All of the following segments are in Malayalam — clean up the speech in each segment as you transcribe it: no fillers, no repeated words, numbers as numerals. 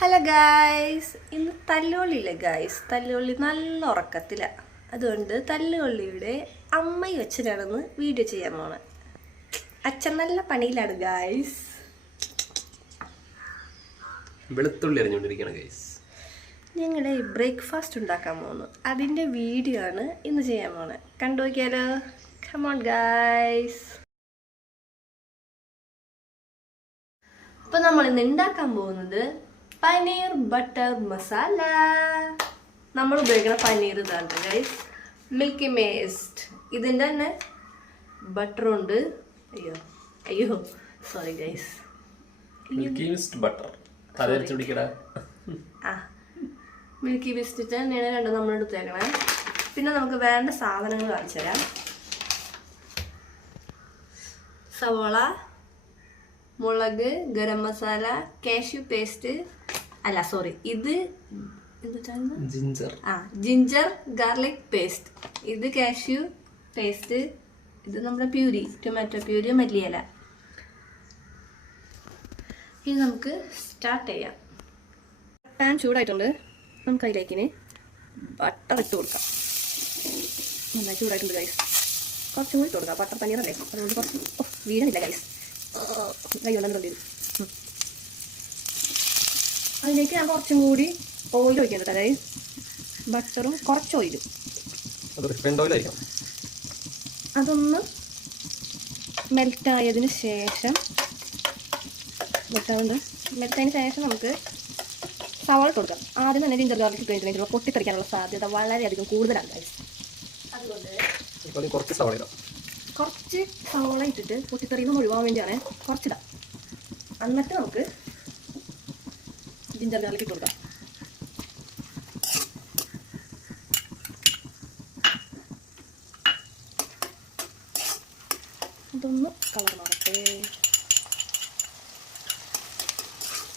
ഹലോ ഗായ്സ്, ഇന്ന് തല്ലുകൊള്ളിയില്ല ഗായ്സ്. തല്ലുകൊള്ളി നല്ല ഉറക്കത്തില്ല. അതുകൊണ്ട് തല്ലുകൊള്ളിയുടെ അമ്മയും അച്ഛനാണെന്ന് വീഡിയോ ചെയ്യാൻ പോണേ. അച്ഛൻ നല്ല പണിയിലാണ് ഗായ്സ്. വെളുത്തുള്ളി അരിഞ്ഞുകൊണ്ടിരിക്കുകയാണ് ഗായ്സ്. ഞങ്ങളുടെ ബ്രേക്ക്ഫാസ്റ്റ് ഉണ്ടാക്കാൻ പോകുന്നു. അതിൻ്റെ വീഡിയോ ആണ് ഇന്ന് ചെയ്യാൻ പോണേ. കണ്ടു നോക്കിയാലോ? Come on guys. അപ്പോൾ നമ്മൾ ഇന്ന് ഉണ്ടാക്കാൻ പോകുന്നത് പനീർ ബട്ടർ മസാല. നമ്മൾ ഉപയോഗിക്കുന്ന പനീർ ഇതാണ് ഗൈസ്, മിൽക്കി മേസ്റ്റ്. ഇതിൻ്റെ തന്നെ ബട്ടറുണ്ട്. അയ്യോ sorry guys. Milky Mist butter തലയിരിച്ച് പിടിക്കടാ. മിൽക്കി ബിസ്റ്റിറ്റ് തന്നെയാണ് രണ്ടും നമ്മൾ എടുത്തേക്കണേ. പിന്നെ നമുക്ക് വേണ്ട സാധനങ്ങൾ കാണിച്ചു തരാം. സവോള, മുളക്, ഗരം മസാല, കാഷ്യൂ പേസ്റ്റ്, അല്ല സോറി, ഇത് ജിഞ്ചർ ഗാർലിക് പേസ്റ്റ്, ഇത് കാഷ്യൂ പേസ്റ്റ്, ഇത് നമ്മുടെ പ്യൂരി, ടൊമാറ്റോ പ്യൂരി, മല്ലിയില. ഇത് നമുക്ക് സ്റ്റാർട്ട് ചെയ്യാം. പാൻ ചൂടായിട്ടുണ്ട്. നമുക്ക് അതിലേക്കിന് ബട്ടർ ഇട്ട് കൊടുക്കാം. നന്നായി ചൂടായിട്ടുണ്ട് ഗൈസ്. കുറച്ചും കൂടി ഇട്ട് കൊടുക്കാം. ബട്ടർ പനീറല്ലേ, അതുകൊണ്ട് കുറച്ച് വീഴണില്ല ഗൈസ്. കൈ കൊണ്ടു വരും. അതിലേക്ക് ഞാൻ കുറച്ചും കൂടി ഓയിൽ ഒഴിക്കുന്നുണ്ട്. അതായത് ബട്ടറും കുറച്ച് ഓയിലും. അതൊന്ന് മെൽറ്റായതിന് ശേഷം മെൽറ്റായതിന് ശേഷം നമുക്ക് സവാള ഇട്ട് കൊടുക്കാം. ആദ്യം തന്നെ ജിഞ്ചർ ഗാർലിക് ഇട്ട് കഴിഞ്ഞിട്ടുണ്ടെങ്കിൽ പൊട്ടിത്തെറിക്കാനുള്ള സാധ്യത വളരെയധികം കൂടുതലാണ്. അതുകൊണ്ട് കുറച്ച് സവാള ഇട്ടിട്ട് പൊട്ടിത്തെറിയിൽ നിന്ന് ഒഴിവാൻ വേണ്ടിയാണ് കുറച്ചിടാം. എന്നിട്ട് നമുക്ക് ജിഞ്ചർ ഗാർലിക് ഇട്ട് കൊടുക്കാം. ഇതൊന്ന് കളർ മാറട്ടെ.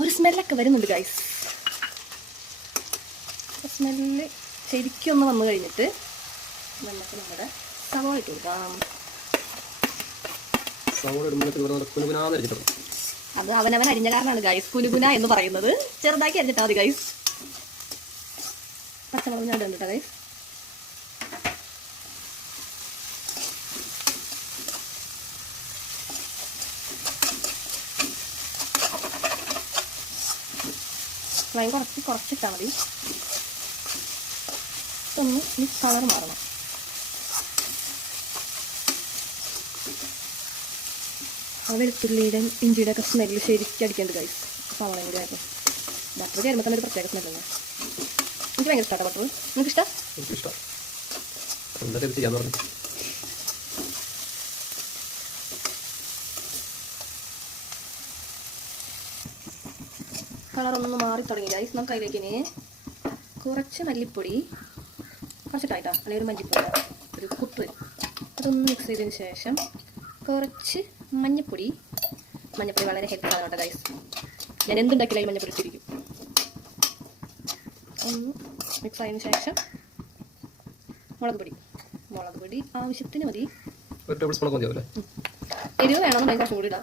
ഒരു സ്മെല്ലൊക്കെ വരുന്നുണ്ട് ഗൈസ്. സ്മെല്ല് ശരിക്കും ഒന്ന് വന്നു കഴിഞ്ഞിട്ട് നമുക്ക് നമ്മുടെ സവാള ഇട്ട് കൊടുക്കാം. അത് അവനവൻ അരിഞ്ഞ കാരണമാണ് ഗൈസ് കുനുകുന എന്ന് പറയുന്നത്. ചെറുതാക്കി അരിഞ്ഞിട്ടാ മതി ഗൈസ്. പച്ചമുളക് ഞാൻ ഇടുന്നുണ്ട് ഗൈസ്. ഫ്ലെയിം കുറച്ചിട്ടാൽ മതി. ഒന്ന് ഈ കളർ മാറണം. ആ വെളുത്തുള്ളിയുടെ ഇഞ്ചിയുടെ ഒക്കെ സ്മെല്ല് ശരിക്കും അടിക്കേണ്ടത് ഗൈസ്. സവാളയും കൂടി ആയിരുന്നു. ബട്ടർ ചേരുമ്പോൾ തന്നെ ഒരു പ്രത്യേക സ്മെല്ലാണ്. എനിക്ക് ഭയങ്കര ഇഷ്ടമാണ് ബട്ടർ. നിങ്ങൾക്ക് ഇഷ്ടം? കളറൊന്ന് മാറി തുടങ്ങി ഗൈസ്. നമുക്ക് അതിലേക്ക് ഇനി കുറച്ച് മല്ലിപ്പൊടി, കുറച്ചിട്ടായിട്ടാ, അല്ലെങ്കിൽ ഒരു മല്ലിപ്പൊടി, ഒരു കുത്ത് വരും. അതൊന്ന് മിക്സ് ചെയ്തതിന് ശേഷം കുറച്ച് മഞ്ഞപ്പൊടി വളരെ ഹെൽപ്പാണ് കേട്ടോ ഗൈസ്. ഞാൻ എന്തുണ്ടാക്കിയാലും മഞ്ഞപ്പൊടി ഇട്ടിരിക്കും. ഒന്ന് മിക്സ് ആയതിനു ശേഷം മുളക് പൊടി ആവശ്യത്തിന് മതി. എരിവ് വേണമെന്നുണ്ടെങ്കിൽ കുറച്ചും കൂടി ഇടാം.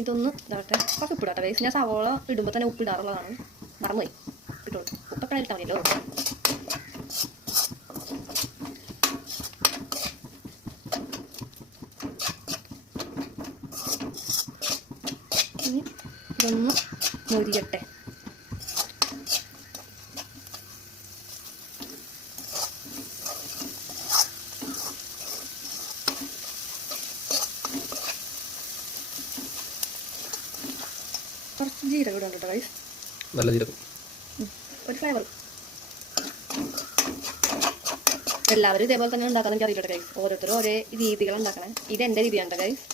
ഇതൊന്ന് ഇതാവട്ടെ. കുറച്ച് ഉപ്പിടാട്ടെ ഗൈസ്. ഞാൻ സവോള ഇടുമ്പോൾ തന്നെ ഉപ്പിടാറുള്ളതാണ്. മറന്നുപോയി. ഇട്ടോളൂ. ഉപ്പൊക്കെ ഇട്ടാൽ മതിയല്ലോ. ഇതൊന്ന് മൊരിയട്ടെ. കുറച്ച് ജീരകം ഇടുന്നുണ്ട് കേട്ടോ ഗൈസ്. നല്ല ജീരകം, ഒരു ഫ്ലേവർ. എല്ലാവരും ഇതേപോലെ തന്നെ ഉണ്ടാക്കാൻ എനിക്ക് അറിയില്ല ഗൈസ്. ഓരോരുത്തരും ഓരോ രീതികൾ ഉണ്ടാക്കണേ. ഇത് എൻ്റെ രീതിയാണ് ഗൈസ്.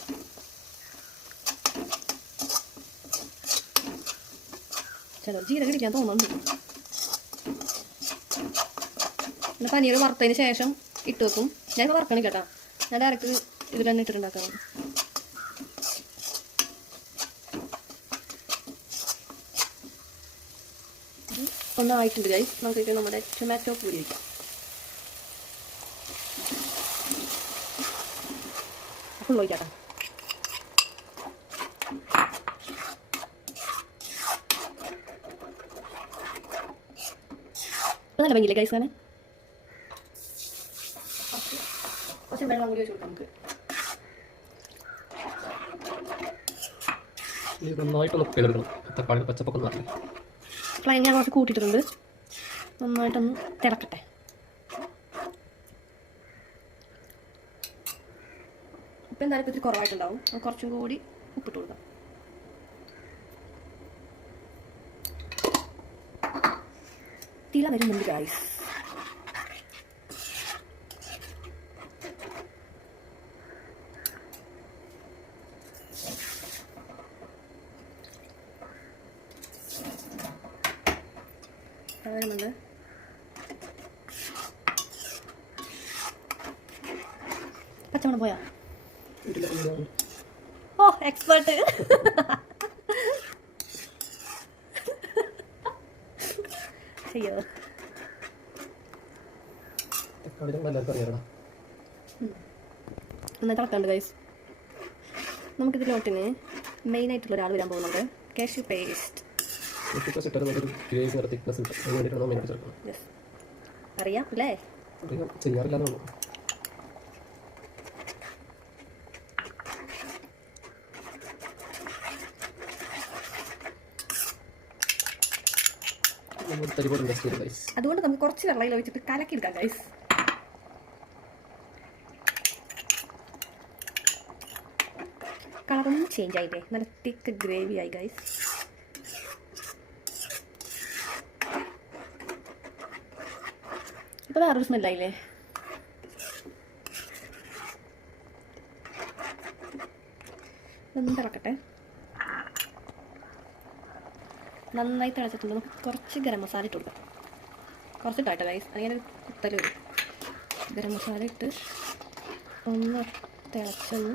ചില ജീരകം ഇടിക്കാൻ തോന്നുന്നുണ്ട്. പിന്നെ പനീർ വറുത്തതിന് ശേഷം ഇട്ട് വെക്കും. ഞാനിപ്പോൾ വറക്കണം കേട്ടോ. ഞാൻ ഡയറക്റ്റ് ഇതിൽ തന്നെ ഇട്ടിട്ടുണ്ടാക്കണം. ഒന്നായിട്ടുണ്ട് ഗൈസ്. നമുക്ക് നമ്മുടെ ടൊമാറ്റോ പൂരി വയ്ക്കാം. ഫുൾ ഒഴിക്കാം. നല്ല ഭംഗിയില്ലേ ഗൈസ്? തന്നെ കുറച്ച് വെള്ളം കൂടി വെച്ച് കൊടുക്കാം നമുക്ക്. നന്നായിട്ടൊന്ന് പിളർക്കണം. തക്കാളി പച്ചപ്പൊക്കെ മാറി ഫ്ലൈ ഞാൻ കുറച്ച് കൂട്ടിയിട്ടുണ്ട്. നന്നായിട്ടൊന്ന് തിളക്കട്ടെ. ഇപ്പം എന്തായാലും ഇപ്പം ഇത്തിരി കുറവായിട്ടുണ്ടാവും. കുറച്ചും കൂടി ഉപ്പിട്ട് കൊടുക്കാം. തിള വരുന്നുണ്ട് ഗൈസ്. വരുന്നുണ്ട്. പച്ചമണം പോയാ? ഓ എക്സ്പേർട്ട്. അയ്യോ നന്നായി തിളക്കാണ്ട് ഗൈസ്. നമുക്കിതിലോട്ടിന് മെയിനായിട്ടുള്ള ഒരാൾ വരാൻ പോകുന്നുണ്ട്. Cashew paste. അറിയാം അല്ലേ? ചെയ്യാറില്ല. അതുകൊണ്ട് നമുക്ക് കുറച്ച് വെള്ളം ഒഴിച്ചിട്ട് കലക്കിയെടുക്കാം ഗൈസ്. കളറൊന്നും ചേഞ്ച് ആയില്ലേ? നല്ല തിക്ക് ഗ്രേവി ആയി ഗൈസ്. ഇപ്പൊ വേറൊരു സ്മെല്ലായില്ലേ? ഇതൊന്നും തിളക്കട്ടെ. നന്നായി തിളച്ചിട്ടുണ്ട്. നമുക്ക് കുറച്ച് ഗരം മസാല ഇട്ട് കൊടുക്കാം. കുറച്ചിട്ടാട്ടോ ഗൈസ്, അങ്ങനെ ഒരു കുത്തൽ വരും. ഗരം മസാല ഇട്ട് ഒന്ന് തിളച്ചൊന്ന്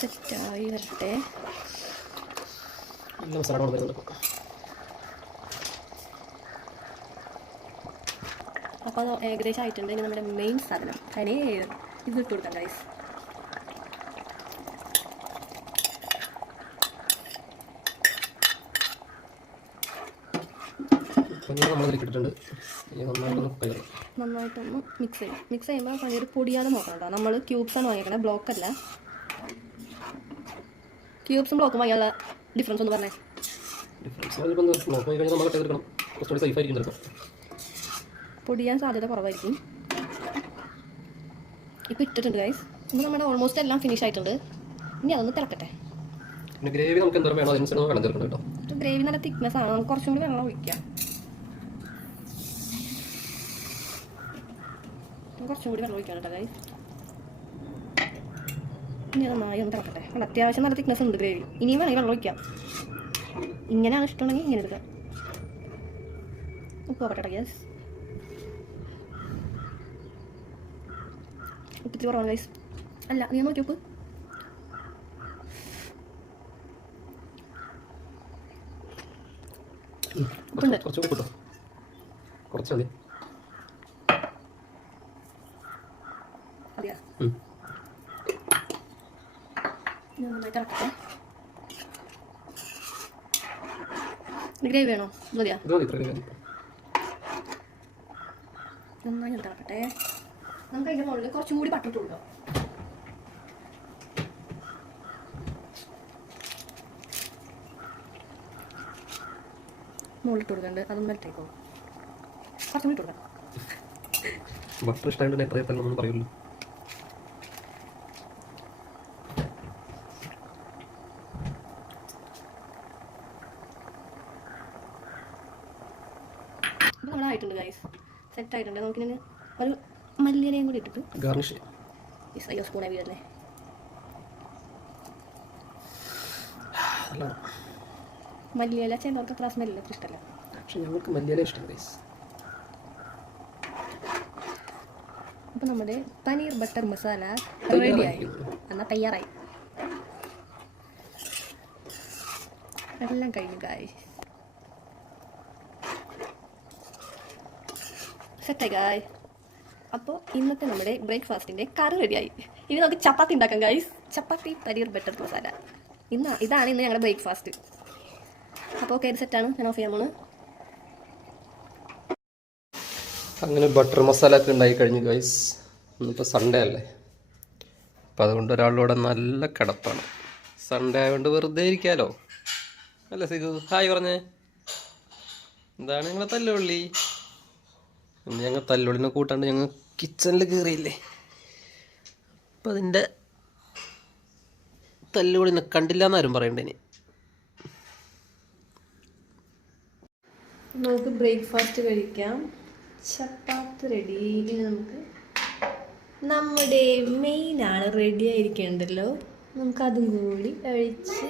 സെറ്റായി വരട്ടെ. അപ്പോൾ അത് ഏകദേശം ആയിട്ടുണ്ട്. ഇനി നമ്മുടെ മെയിൻ സാധനം അതിന് ഇത് ഇട്ട് കൊടുക്കാം ഗൈസ്. നന്നായിട്ടൊന്ന് മിക്സ് ചെയ്യും. മിക്സ് ചെയ്യുമ്പോൾ പനീർ പൊടിയാതെ നോക്കണം കേട്ടോ. നമ്മൾ ക്യൂബ്സാണ് വാങ്ങിക്കണേ, ബ്ലോക്കല്ല. ക്യൂബ്സും ബ്ലോക്കും വാങ്ങിയുള്ള ഡിഫറൻസ് ഒന്ന് പറഞ്ഞേ. പൊടിയാൻ സാധ്യത കുറവായിരിക്കും. ഇപ്പോൾ ഇട്ടിട്ടുണ്ട് ഗൈസ്. ഇപ്പോൾ നമ്മുടെ ഓൾമോസ്റ്റ് എല്ലാം ഫിനിഷ് ആയിട്ടുണ്ട്. ഇനി അതൊന്ന് തിളക്കട്ടെ. ഗ്രേവി നമുക്ക് എന്താ വേണം അതിനനുസരിച്ച് വെള്ളം ചേർക്കണം കേട്ടോ. ഗ്രേവി നല്ല തിക്നെസ് ആണ്. നമുക്ക് കുറച്ചും കൂടി വെള്ളം ഒഴിക്കാം. കുറച്ചും കൂടി വെള്ളം ഒഴിക്കാം കേട്ടോ ഗൈസ്. ഇനി നന്നായി ഒന്ന് തിളക്കട്ടെ. അത്യാവശ്യം നല്ല തിക്നെസ് ഉണ്ട് ഗ്രേവി. ഇനിയും വേണമെങ്കിൽ വെള്ളം ഒഴിക്കാം. ഇങ്ങനെയാണ് ഇഷ്ടമുണ്ടെങ്കിൽ ഇങ്ങനെ എടുക്കാം. ഉപ്പ് നോക്കട്ടെ ഗ്യാസ്. ഉപ്പിത്തിരി കുറവാണ് ഗൈസ്. അല്ല നീ നോക്കി ഉപ്പ്. ഉപ്പുണ്ട്. കുറച്ച് മതി. അതെയാ? നന്നായി തിളക്കട്ടെ. ഗ്രേവി വേണോ? മതിയാ? നന്നായി തിളക്കട്ടെ. നമുക്ക് അതിൻ്റെ മുകളിൽ കുറച്ചും കൂടി ബട്ടർ ഇട്ട് കൊടുക്കാം. മുകളിലിട്ട് കൊടുക്കുന്നുണ്ട്. അതൊന്നും മെൽറ്റേക്കോ? കുറച്ചും കൂടി ഇട്ട് കൊടുക്കാം. ബട്ടർ ഇഷ്ടമായിട്ട് എത്ര എത്തണമെന്ന് പറയുള്ളൂ. നമ്മുടെ ആയിട്ടുണ്ട് ഗൈസ്. സെറ്റ് ആയിട്ടുണ്ട്. നമുക്കിനി ഒരു മല്ലിയിലയും കൂടി ഇട്ടിട്ട് ഗാർണിഷ്. അയ്യോ സ്പൂണേ വീടല്ലേ. മല്ലിയില ചെയ്യുന്നവർക്ക് അത്ര സ്മെല്ലില്ല, അത്ര ഇഷ്ടമല്ല. പക്ഷെ ഞങ്ങൾക്ക് മല്ലിയില ഇഷ്ടം ഗൈസ്. അപ്പോൾ നമ്മുടെ പനീർ ബട്ടർ മസാല റെഡിയായി. എന്നാൽ തയ്യാറായി. എല്ലാം കഴിഞ്ഞു ഗായ്സ്. സെറ്റായി ഗായ്. അപ്പോൾ ഇന്നത്തെ നമ്മുടെ ബ്രേക്ക്ഫാസ്റ്റിൻ്റെ കറി റെഡിയായി. ഇനി നമുക്ക് ചപ്പാത്തി ഉണ്ടാക്കാം ഗൈസ്. ചപ്പാത്തി പനീർ ബട്ടർ മസാല. ഇതാണ് ഇന്ന് ഞങ്ങളുടെ ബ്രേക്ക്ഫാസ്റ്റ്. അപ്പോൾ ഓക്കെ, സെറ്റാണ്. ഞാൻ ഓഫ് ചെയ്യാൻ പോണ്. അങ്ങനെ ബട്ടർ മസാല ഒക്കെ ഉണ്ടായി കഴിഞ്ഞു ഗൈസ്. ഇന്നിപ്പോൾ സൺഡേ അല്ലേ, അപ്പം അതുകൊണ്ട് ഒരാളിവിടെ നല്ല കിടപ്പാണ്. സൺഡേ ആയതുകൊണ്ട് വെറുതെ ഇരിക്കാമല്ലോ അല്ലേ സിഗു? ഹായ് പറഞ്ഞേ. എന്താണ് ഞങ്ങളെ തല്ലുള്ളി? ഇന്ന് ഞങ്ങൾ തല്ലുള്ളിനെ കൂട്ടാണ്ട് ഞങ്ങൾ കിച്ചണിൽ കയറിയില്ലേ. അപ്പം അതിൻ്റെ തല്ലുള്ളിനെ കണ്ടില്ല എന്നാരും പറയണ്ടേനി. നമുക്ക് ബ്രേക്ക്ഫാസ്റ്റ് കഴിക്കാം. ചപ്പാത്തി റെഡി. ഇനി നമുക്ക് നമ്മുടെ മെയിനാണ് റെഡി ആയിരിക്കേണ്ടല്ലോ. നമുക്കതും കൂടി കഴിച്ച്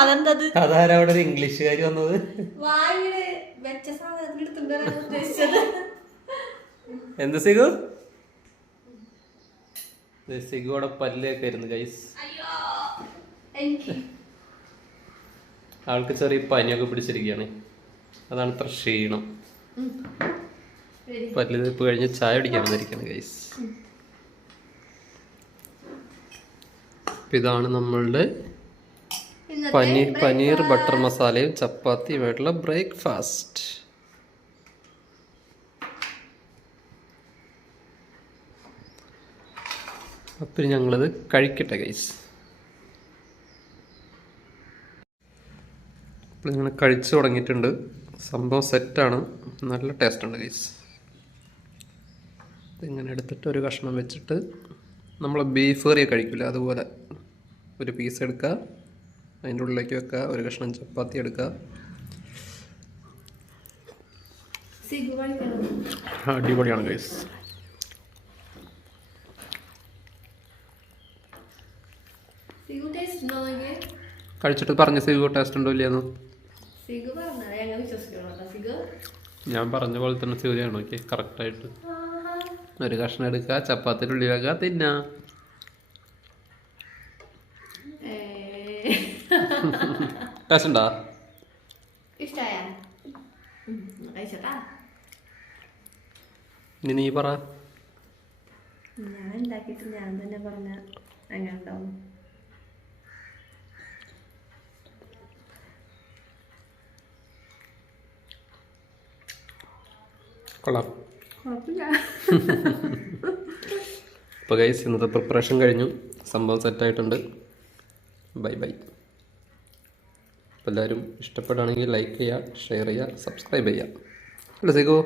അതെന്തത് അതാരാ അവിടെ ഒരു ഇംഗ്ലീഷുകാരി വന്നത്? വായില് വെച്ച സാധനത്തിനെടുത്തിട്ടാണ് ഉദ്ദേശിച്ചത്. എന്ത് സിഗു? സിഗു അവിടെ പല്ലൊക്കെ ആയിരുന്നു ഗൈസ്. ആൾക്ക് ചെറിയ പനിയൊക്കെ പിടിച്ചിരിക്കുകയാണ്. അതാണ് ഇത്ര ക്ഷീണം. പല്ല് തേപ്പ് കഴിഞ്ഞ് ചായ കുടിക്കാൻ വന്നിരിക്കുകയാണ് ഗൈസ്. ഇതാണ് നമ്മളുടെ പനീർ ബട്ടർ മസാലയും ചപ്പാത്തിയുമായിട്ടുള്ള ബ്രേക്ക്ഫാസ്റ്റ്. അപ്പം ഞങ്ങളത് കഴിക്കട്ടെ ഗൈസ്. അപ്പോൾ ഞങ്ങൾ കഴിച്ചു തുടങ്ങിയിട്ടുണ്ട്. സംഭവം സെറ്റാണ്, നല്ല ടേസ്റ്റ് ഉണ്ട് ഗൈസ്. ഇതിങ്ങനെ എടുത്തിട്ട് ഒരു കഷ്ണം വെച്ചിട്ട് നമ്മൾ ബീഫ് കറി കഴിക്കില്ല അതുപോലെ ഒരു പീസ് എടുക്കുക, അതിൻ്റെ ഉള്ളിലേക്ക് വെക്കുക, ഒരു കഷ്ണം ചപ്പാത്തി എടുക്കുക. അടിപൊളിയാണ് ഗൈസ്. കഴിച്ചിട്ട് പറഞ്ഞ സിഗു ടേസ്റ്റ് ഉണ്ടോ ഇല്ലയെന്ന്? ഞാൻ പറഞ്ഞ പോലെ തന്നെ സിഗുയാണ്. ഓക്കെ, കറക്റ്റായിട്ട് ഒരു കഷ്ണം എടുക്കുക, ചപ്പാത്തിൻ്റെ ഉള്ളി വെക്കുക, തിന്നാ. ടേസ്റ്റ് ഉണ്ടോ? ഇനി നീ പറ. ഞാൻ ഉണ്ടാക്കിയിട്ട് ഞാൻ തന്നെ പറഞ്ഞ അങ്ങനെ ഉണ്ടാവും. കൊള്ളാം. അപ്പോൾ ഗൈസ്, ഇന്നത്തെ പ്രിപ്പറേഷൻ കഴിഞ്ഞു. സംഭവം സെറ്റായിട്ടുണ്ട്. Bye bye. അപ്പോൾ എല്ലാവരും ഇഷ്ടപ്പെടുകയാണെങ്കിൽ ലൈക്ക് ചെയ്യുക, ഷെയർ ചെയ്യുക, സബ്സ്ക്രൈബ് ചെയ്യുക. അല്ലേ സിഗു?